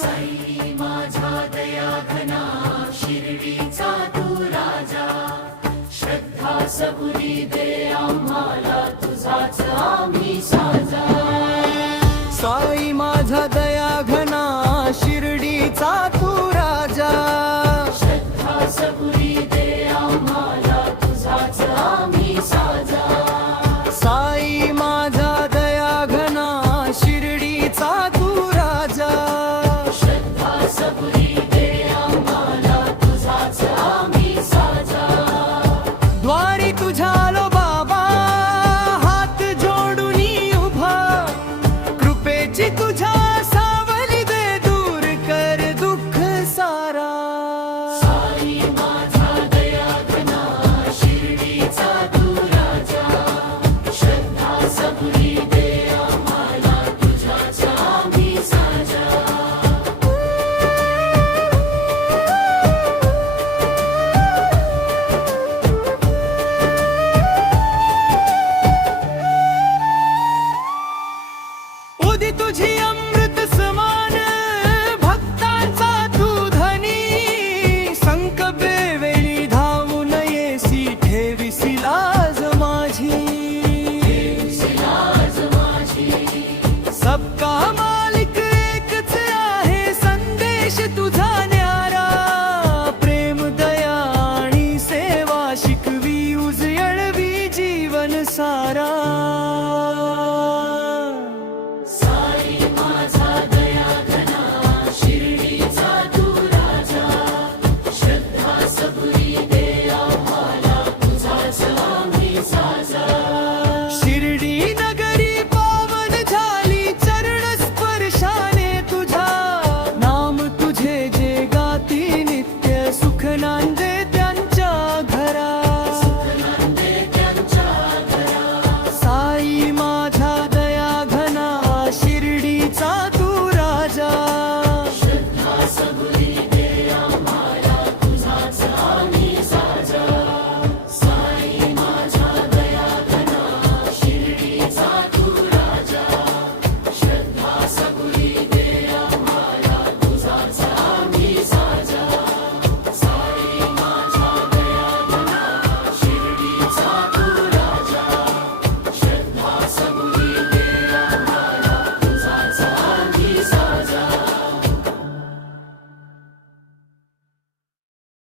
साई माझा दया घना शिर्डीचा तू राजा, श्रद्धा सबुरी दे आम्हाला तुझाच आम्ही साजा। साई माझा दया घना शिर्डीचा तू राजा, श्रद्धा सबुरी दे आम्हाला तुझाच आम्ही साजा। साई माझा दया घना शिर्डीचा तू राजा, श्रद्धा सबुरी दे आम्हाला तुझाच आम्ही साजा। द्वारी तुझ्या लो बाबा हात जोडून उभा, कृपेची तुझ्या सावली दे दूर कर दुःख सारा। साई माझा दया घना शिर्डीचा तू राजा, श्रद्धा सबुरी दे आम्हाला तुझाच आम्ही साजा। उदी तुझी